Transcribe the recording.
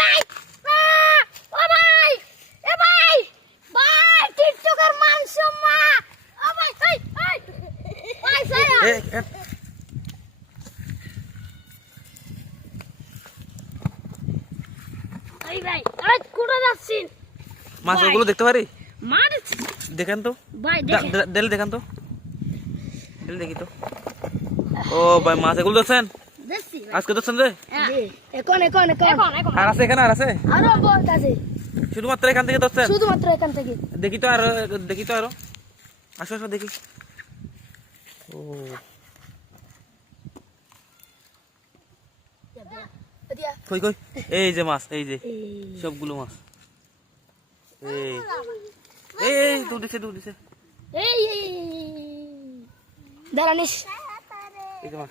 ভাই ও ভাই এ ভাই ভাই টিকটকের মাংস মা ও ভাই এই ভাই সারা এই ভাই আরে কোথা যাচ্ছেন মাছগুলো দেখতে পারি মার দেখেন তো ভাই দেখেন ডেল দেখান তো ডেল দেখি তো ও ভাই মাছ এগুলো ধরছেন দেখছি আজকে ধরছেন রে এখন আর আছে এখানে আর আছে আরো বহুত আছে শুধুমাত্র এখান থেকে ধরছেন শুধুমাত্র এখান থেকে দেখি তো আরো আসো আসো দেখি ও কই কই এই যে মাছ এই যে সবগুলো মাছ এই এই দূর দিছে এই দাঁড়ানিস এই যে মাছ